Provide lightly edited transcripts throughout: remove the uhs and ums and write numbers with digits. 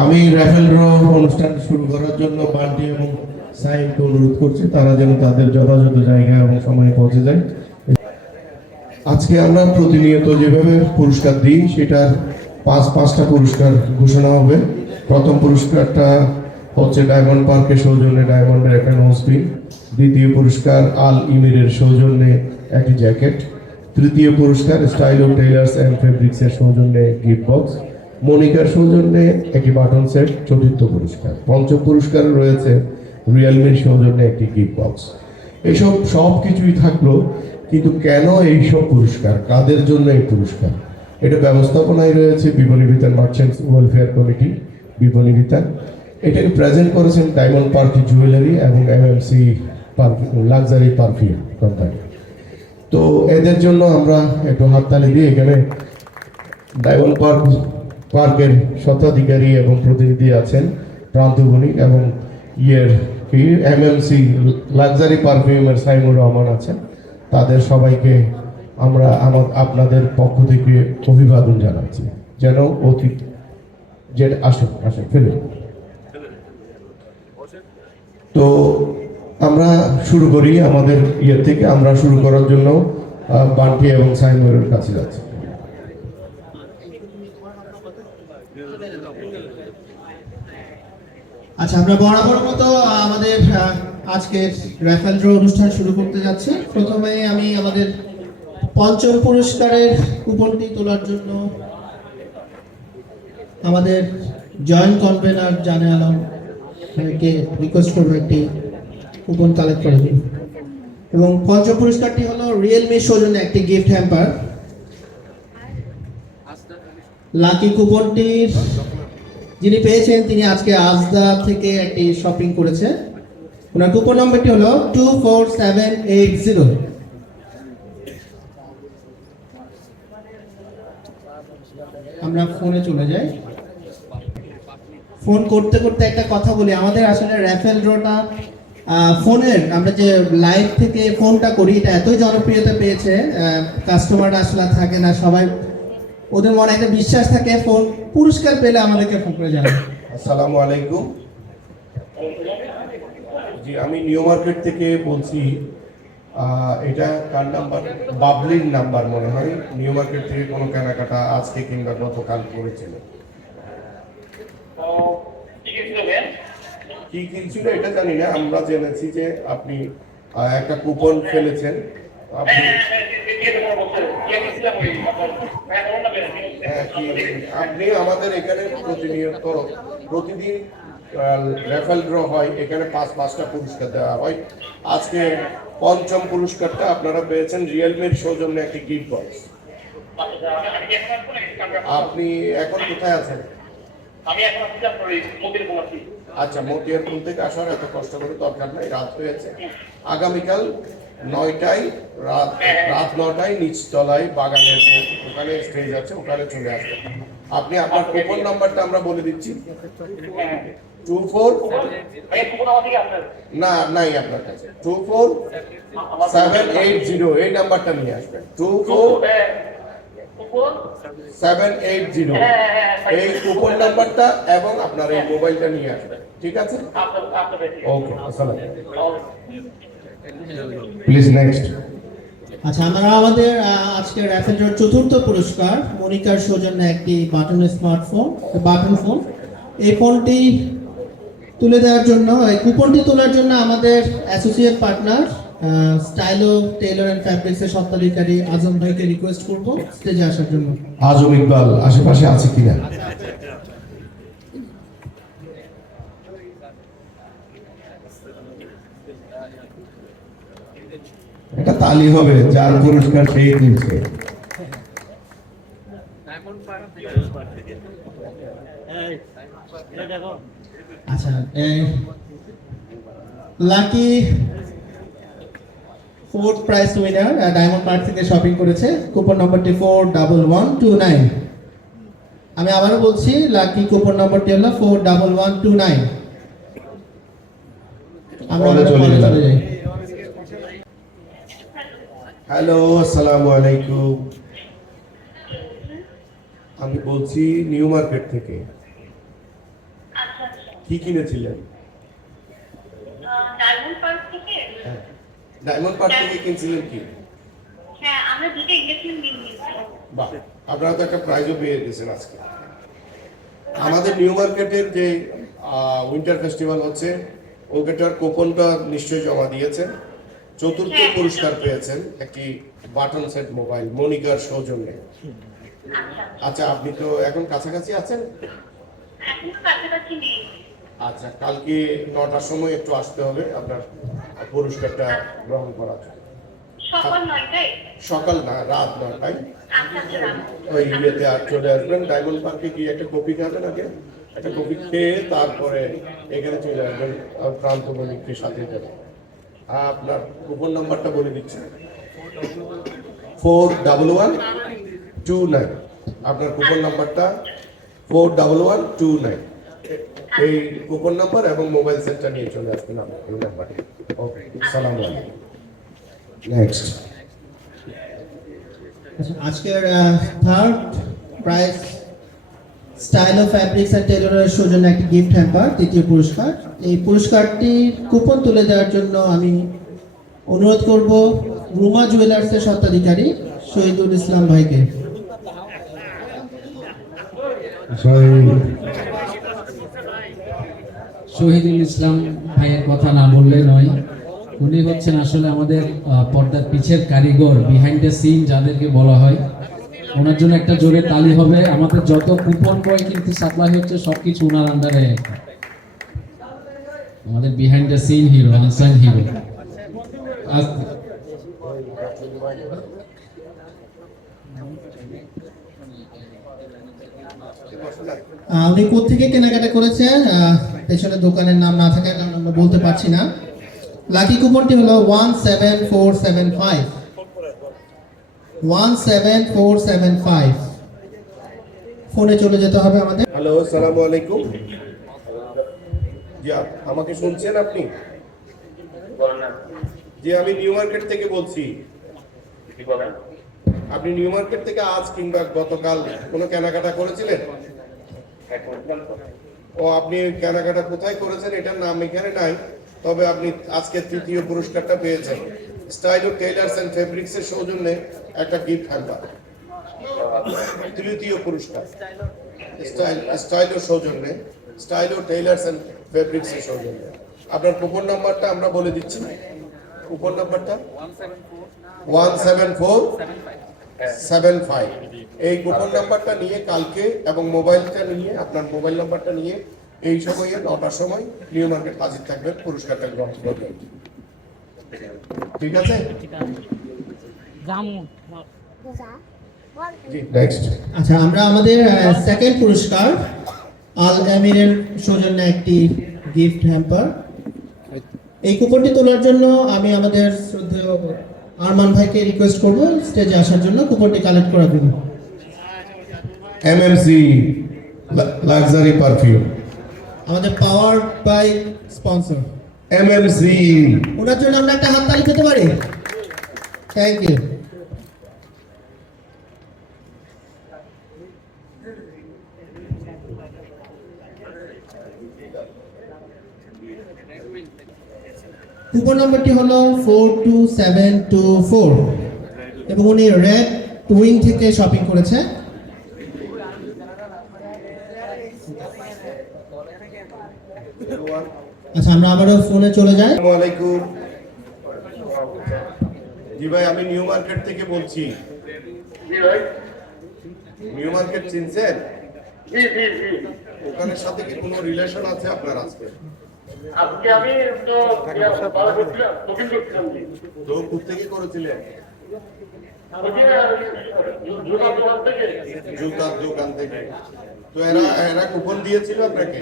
আমি Rafael draw অনুষ্ঠান শুরু করার জন্য বান্টি এবং সাইমকে অনুরোধ করছি তারা যেন তাদের যথাযথ জায়গায় এবং সময়ে পৌঁছে যায়। আজকে আমরা প্রতিনিয়ত যেভাবে পুরস্কার দিই সেটার পাঁচটা পুরস্কার ঘোষণা হবে। প্রথম পুরস্কারটা হচ্ছে ডায়মন্ড পার্কের সৌজন্যে ডায়মন্ডের একটা নোজপিন। দ্বিতীয় পুরস্কার আল ইমিরের সৌজন্যে একটি জ্যাকেট। তৃতীয় পুরস্কার স্টাইলো টেইলার্স অ্যান্ড ফেব্রিক্সের সৌজন্যে গিফট বক্স। মনিকার সৌজন্যে একটি বাটন সেট চতুর্থ পুরস্কার। পঞ্চম পুরস্কার রয়েছে রিয়েলমির সৌজন্যে একটি গিফট বক্স। এসব সব কিছুই থাকলো, কিন্তু কেন এইসব পুরস্কার, কাদের জন্য এই পুরস্কার? এটা ব্যবস্থাপনায় রয়েছে বিপণী বিতান মার্চেন্টস ওয়েলফেয়ার কমিটি বিপণী বিতান। এটাকে প্রেজেন্ট করেছেন ডায়মন্ড পার্ক জুয়েলারি এবং এমএমসি লাক্সারি পারফিউম কোম্পানি। তো এদের জন্য আমরা একটু হাততালি দিয়ে এখানে ডায়মন্ড পার্কের স্বত্বাধিকারী এবং প্রতিনিধি আছেন প্রান্তবণিক এবং এমএমসি লাক্সারি পারফিউমের সাইমুর রহমান আছেন। তাদের সবাইকে আমরা আপনাদের পক্ষ থেকে অভিবাদন জানাচ্ছি। যেন অতি আসুন ফেলে। তো আমরা শুরু করি আমাদের থেকে। আমরা শুরু করার জন্য বান্টি এবং সাইমুরের কাছে যাচ্ছি। আচ্ছা, আমরা বরাবর মতো আমাদের আজকের রাফেল ড্র অনুষ্ঠান শুরু করতে যাচ্ছি। প্রথমে আমি আমাদের পঞ্চম পুরস্কারের কুপনটি তোলার জন্য আমাদের জয়েন্ট কনভেনার জানে আলমকে রিকোয়েস্ট করবো একটি কুপন কালেক্ট করে দিন। এবং পঞ্চম পুরস্কারটি হলো রিয়েলমি সৌজন্যে একটি গিফট হ্যাম্পার। লাকি কুপনটির যিনি পেয়েছেন তিনি আজকে আজদা থেকে একটি শপিং করেছেন। ওনার কুপন নম্বরটি হলো 24780। আমরা ফোনে চলে যাই। ফোন করতে করতে একটা কথা বলি, আমাদের আসলে রাফেল ড্রটা ফোনের, আমরা যে লাইভ থেকে ফোনটা করি এটা এতই জনপ্রিয়তা পেয়েছে, কাস্টমার আসলে থাকে না, সবাই ওদের মনে একটা বিশ্বাস থাকে ফোন পুরস্কার পেলে আমাদেরকে ফোন করে জানাবে। আসসালামু আলাইকুম। জি, আমি নিউ মার্কেট থেকে বলছি। এটা কার নাম্বার? বাবলির নাম্বার মনে হয়। নিউ মার্কেট থেকে কোনো কেনাকাটা আজকে কিংবা গতকাল করেছিল। কি কিনছিল এটা জানি না, আমরা জেনেছি যে আপনি একটা কুপন ফেলেছেন। আপনি আমাদের এখানে প্রতিদিন রাফেল ড্র হয়, এখানে পাঁচটা পুরস্কার দেওয়া হয়। আজকে পঞ্চম পুরস্কারটা আপনারা পেয়েছেন রিয়েলমির সৌজন্যে একটি গিফট বক্স। আপনি এখন কোথায় আছেন? আচ্ছা, মতিয়ারপুর থেকে আসার এত কষ্ট করে দরকার নাই, রাত হয়েছে। আগামীকাল 9টায় রাত 9টায় নিচতলায় বাগানের ওখানে স্টেজ আছে, ওখানে চলে আসবেন। আপনি আপনার কুপন নাম্বারটা আমরা বলে দিচ্ছি। 24 না নাই আপনার কাছে 24780 এই নাম্বারটা নিয়ে আসবেন। 24780 এই কুপন নাম্বারটা এবং আপনার এই মোবাইলটা নিয়ে আসবেন, ঠিক আছে? ওকে, আসসালাম। Please next. আচ্ছা, আমরা আমাদের আজকের রাফেল ড্রর চতুর্থ পুরস্কার মনিকার সৌজন্যে একটি বাটন ফোন। এই ফোনটি তুলে দেওয়ার জন্য, এই কুপনটি তোলার জন্য আমাদের associate partner Stylo Tailor and ফ্যাব্রিক্সের স্বত্বাধিকারী আজম ভাইকে রিকোয়েস্ট করব স্টেজে আসার জন্য। আজম ইকবাল আশেপাশে আছে কিনা? এটা তালি হবে, যার পুরস্কার সেই দিচ্ছে। আচ্ছা, lucky fourth prize winner diamond park থেকে শপিং করেছে। কুপন নম্বরটি 41129। আমি আবারও বলছি, লাকি কুপন নম্বরটি হলো 41129। আমরা চলে যাই। হ্যালো, আসসালামু আলাইকুম। আমি বলছি নিউ মার্কেট থেকে। কি কিনেছিলেন? ডায়মন্ড পার্ক থেকে। হ্যাঁ, ডায়মন্ড পার্ক থেকে কিনছিলেন কি? হ্যাঁ, আমরা দুটো এঙ্গেজমেন্ট রিং নিয়েছিলাম। বাহ, আপনারা তো একটা প্রাইজও পেয়ে গেছেন আজকে। আমাদের নিউ মার্কেটের যে উইন্টার ফেস্টিভ্যাল হচ্ছে, ওকেটার কুপনটা নিশ্চয়ই জমা দিয়েছেন। চতুর্থ পুরস্কার পেয়েছেন একটি বাটন সেট মোবাইল মনিকার সৌজন্যে। আচ্ছা, আপনি তো এখন কাছাকাছি আছেন? এখন কাছাকাছি নেই। আচ্ছা, কালকে 9টার সময় একটু আসতে হবে আপনার পুরস্কারটা গ্রহণ করার জন্য। সকাল 9টায়। সকাল না, রাত 9টায় আচ্ছা আচ্ছা, রাখো। ওই ইয়েতে আর চলে আসবেন। ডায়মন্ড পার্কে গিয়ে একটা কফি খাবেন আগে, একটা কফি খেয়ে তারপরে এখানে চলে আসবেন। প্রান্ত মনিকের সাথে যাবেন। আপনার কুপন নাম্বারটা বলে দিচ্ছি, 41129। আপনার কুপন নাম্বারটা 41129। এই কুপন নাম্বার এবং মোবাইল সেটটা নিয়ে চলে আসবেন আপনার এই নাম্বারে। ওকে, সালাম আলাইকুম। নেক্সট। আজকের third prize style of fabrics and টেইলরের সৌজন্য একটি গিফট হ্যাম্পার, তৃতীয় পুরস্কার। এই পুরস্কারটির কুপন তুলে দেওয়ার জন্য আমি অনুরোধ করব রুমা জুয়েলার্সের স্বত্বাধিকারী শহীদুল ইসলাম ভাইকে। শহীদুল ইসলাম ভাইয়ের কথা না বললে নয়। উনি হচ্ছেন আসলে আমাদের পর্দার পিছের কারিগর, বিহাইন্ড দ্য সিন যাদেরকে বলা হয়। ওনার জন্য একটা জোরে তালি হবে। আমাদের যত কুপন বই কিন্তু সাপ্লাই হচ্ছে সবকিছু ওনার আন্ডারে। আমাদের behind the scene hero, unsung hero. উনি কোত্থেকে কেনাকাটা করেছেন পেছনে দোকানের নাম না থাকার কারণে আমরা বলতে পারছি না। লাকি কুপনটি হলো 17475। 17475। ফোনে চলে যেতে হবে আমাদের। হ্যালো, আসসালামু আলাইকুম। জি, আমাকে শুনছেন আপনি? জি, আমি নিউ মার্কেট থেকে বলছি। আপনি নিউ মার্কেট থেকে আজ কিংবা গতকাল কোনো কেনাকাটা করেছিলেন? ও, আপনি কেনাকাটা কোথায় করেছেন এটার নাম এখানে নাই, তবে আপনি আজকে তৃতীয় পুরস্কারটা পেয়েছেন। Style of tailors and fabrics এর সৌজন্যে একটা গিফট হ্যাম্পার। তৃতীয় পুরস্কার স্টাইল অফ সৌজন্যে, style of tailors and fabrics এর সৌজন্যে। আপনার কুপন নাম্বারটা আমরা বলে দিচ্ছি। কুপন নাম্বারটা 17475। এই কুপন নাম্বারটা নিয়ে কালকে এবং মোবাইলটা নিয়ে, আপনার মোবাইল নাম্বারটা নিয়ে এই সময়ে 9টার সময় নিউ মার্কেট হাজির থাকবেন পুরস্কারটা গ্রহণ করবেন। ঠিক আছে? জি, নেক্সট। আচ্ছা, আমরা আমাদের সেকেন্ড পুরস্কার আল আমিরের সৌজন্যে একটি গিফট হ্যাম্পার। এই কুপনটি তোলার জন্য আমি আমাদের শ্রদ্ধেয় আরমান ভাইকে রিকোয়েস্ট করব স্টেজে আসার জন্য কুপনটি কালেক্ট করার জন্য। এমএমসি লাক্সারি পারফিউম, আমাদের পাওয়ার বাই স্পন্সর। এমএমসি। ওনার জন্য আমরা একটা হাততালি পেতে পারি? Thank you. কুপন নম্বরটি হলো 42724 এবং উনি রেড উইং থেকে শপিং করেছে। আচ্ছা, আমরা আবারও ফোনে চলে যাই। আসসালামু আলাইকুম। জি ভাই, আমি নিউ মার্কেট থেকে বলছি। নিউ মার্কেট চিনছেন? ওখানের সাথে কি কোনো রিলেশন আছে আপনার আজকে? আজকে আমি তো ভালো করছিলাম, বুকিং করছিলাম। তো কোথেকে করেছিলেন? জুতার দোকান থেকে। তো এরা কুপন দিয়েছিল আপনাকে?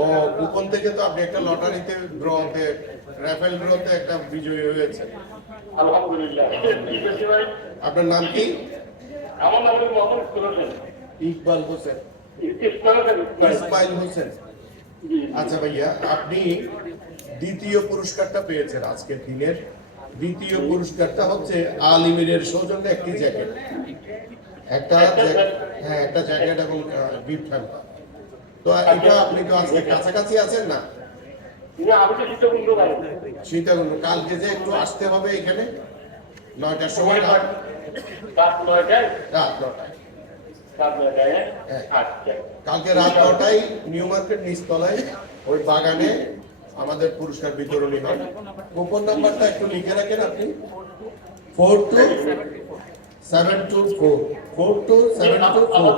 ও, কুপন থেকে তো আপনি একটা লটারিতে ড্রতে, রাফেল ড্রতে একটা বিজয়ী হয়েছে। আলহামদুলিল্লাহ। আপনার নাম কি? আমার নাম হলো মোহাম্মদ ইকবাল হোসেন। ইসমাইল হোসেন। আচ্ছা ভাইয়া, আপনি দ্বিতীয় পুরস্কারটা পেয়েছেন আজকের দিনের। দ্বিতীয় পুরস্কারটা হচ্ছে আলিমিরের সৌজন্যে একটি জ্যাকেট, একটা জ্যাকেট এবং গিফট হ্যাম্পার। তো এটা আপনি তো আজকে কাছাকাছি আছেন না? না, আমি তো সীতাকুণ্ড যাবো। সীতাকুণ্ড কালকে যে একটু আসতে হবে এখানে 9টার সময় রাত 9টায়? রাত 9টায়। রাত 9টায়, হ্যাঁ। আচ্ছা। কালকে রাত 9টায় নিউ মার্কেট নিচতলায় ওই বাগানে আমাদের পুরস্কার বিতরণী হয়। কুপন নাম্বারটা একটু লিখে রাখেন আপনি 42724 42724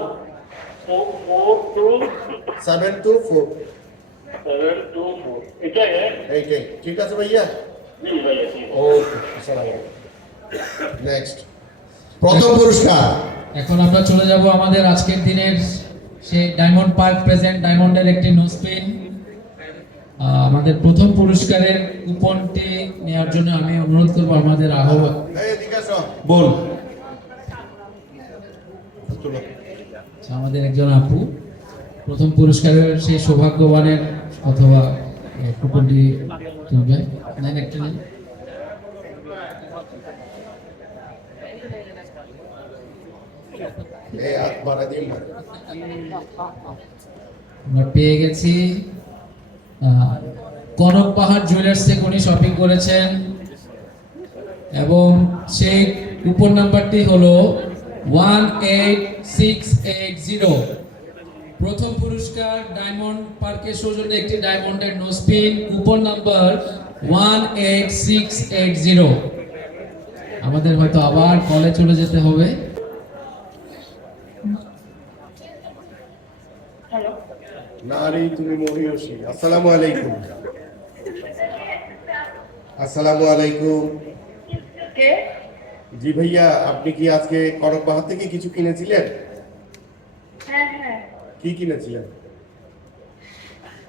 724 42724 এটাই, হ্যাঁ? এইটাই ঠিক আছে ভাইয়া। জি ভাইয়া, জি। ওকে আসসালামু আলাইকুম। নেক্সট প্রথম পুরস্কার এখন আমরা চলে যাব আমাদের আজকের দিনের সেই ডায়মন্ড পার্ক প্রেজেন্ট ডায়মন্ডের একটি নোজপিন। আমাদের প্রথম পুরস্কারের কুপনটি নেওয়ার জন্য আমি অনুরোধ করব আমাদের আহ্বায়ক এই এদিকে আসো বল তুলো। আচ্ছা, আমাদের একজন আপু প্রথম পুরস্কারের সেই সৌভাগ্যবানের অথবা কুপনটি তুলবে। নেন একটা নেন। এই হাত বাড়া দিন না। আমরা পেয়ে গেছি কনক পাহাড় জুয়েলার্স থেকে উনি শপিং করেছেন এবং সেই কুপন নাম্বারটি হলো 18680। প্রথম পুরস্কার ডায়মন্ড পার্কের সৌজন্যে একটি ডায়মন্ডের নোজপিন, কুপন নাম্বার 18680। আমাদের হয়তো আবার কলে চলে যেতে হবে। হ্যালো, নারী তুমি মহিয়সী। আসসালামু আলাইকুম। আসসালামু আলাইকুম। কে? জি ভাইয়া, আপনি কি আজকে কনক পাহাড় থেকে কিছু কিনেছিলেন? হ্যাঁ হ্যাঁ, কি কিনেছিলেন?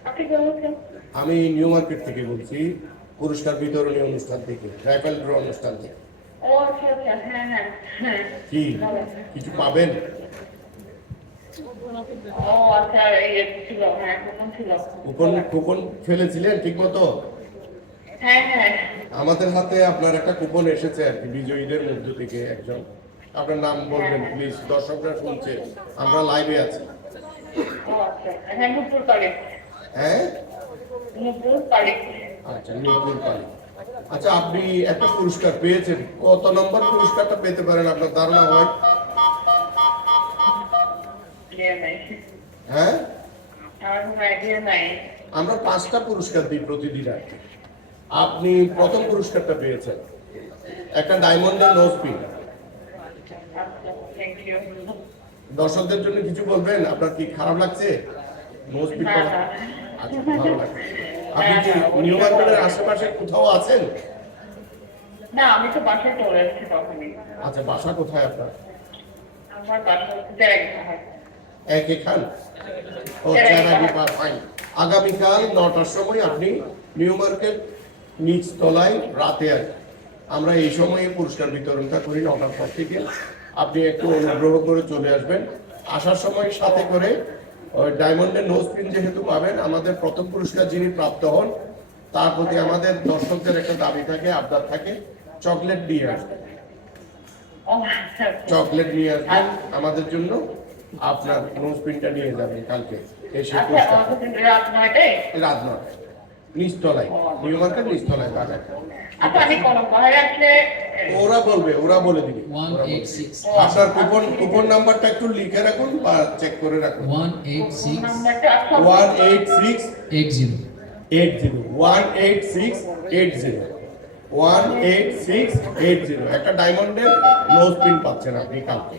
আপনি কে বলছেন? আমি নিউ মার্কেট থেকে বলছি, পুরস্কার বিতরণী অনুষ্ঠান থেকে, রাইফেল ড্র অনুষ্ঠান থেকে। ও আচ্ছা আচ্ছা, হ্যাঁ হ্যাঁ হ্যাঁ। কি কিছু পাবেন? ও আচ্ছা, এই ছিল, হ্যাঁ কুপন ছিল। কুপন ফেলেছিলেন ঠিক মতো? হ্যাঁ হ্যাঁ। আমাদের হাতে আপনার একটা কুপন এসেছে আর কি, বিজয়ীদের মধ্য থেকে একজন। আপনার নাম বলবেন প্লিজ, দর্শকরা শুনছে, আমরা লাইভে আছি। ও আচ্ছা, হ্যাঁ নূপুর তারিখ। হ্যাঁ নূপুর তারিখ। আচ্ছা, নূপুর পালি। আচ্ছা, আপনি একটা পুরস্কার পেয়েছেন, কত নম্বর পুরস্কারটা পেতে পারেন আপনার ধারণা হয়? আইডিয়া নাই। হ্যাঁ, আমার কোনো আইডিয়া নাই। আমরা 5টা পুরস্কার দিই প্রতিদিন আর কি। আপনি প্রথম পুরস্কারটা পেয়েছেন একটা ডায়মন্ডের নোজপিন। আচ্ছা, থ্যাংক ইউ। দর্শকদের জন্য কিছু বলবেন? আপনার কি খারাপ লাগছে নোজপিন? না, না। আচ্ছা, ভালো লাগছে। আপনি কি নিউ মার্কেটের আশেপাশে কোথাও আছেন? না, আমি তো বাসায় চলে এসেছি তখনই। আচ্ছা, বাসা কোথায় আপনার? আমার বাসা হচ্ছে দেড়ঘাট। একে খান ও চেরাগি বা ফাইন। আগামীকাল 9টার সময় আপনি নিউ মার্কেট নিচ তলায় রাতে আর কি। আমরা এই সময়ে পুরস্কার বিতরণটা করি 9টার পর থেকে। আপনি একটু অনুগ্রহ করে চলে আসবেন। আসার সময় সাথে করে ওই ডায়মন্ডের নোজপিন যেহেতু পাবেন, আমাদের প্রথম পুরস্কার যিনি প্রাপ্ত হন তার প্রতি আমাদের দর্শকদের একটা দাবি থাকে, আবদার থাকে, চকলেট নিয়ে আসবেন। ও আচ্ছা আচ্ছা। চকলেট নিয়ে আসবেন আমাদের জন্য, আপনার নোজপিনটা নিয়ে যাবেন কালকে এসে আচ্ছা, পুরস্কার। আমাকে কিন্তু রাত 9টায়। রাত 9টায় নিচতলায়, নিউ মার্কেট নিচতলায় বাজার। আচ্ছা, আমি কনক পাহাড়ে আসলে ওরা বলবে, ওরা বলে দিবে। 186 আপনার কুপন নাম্বারটা একটু লিখে রাখুন বা চেক করে রাখুন। 18680 নাম্বারটা আচ্ছা 18680 18680 18680 একটা ডায়মন্ডের নোজপিন পাচ্ছেন আপনি কালকে।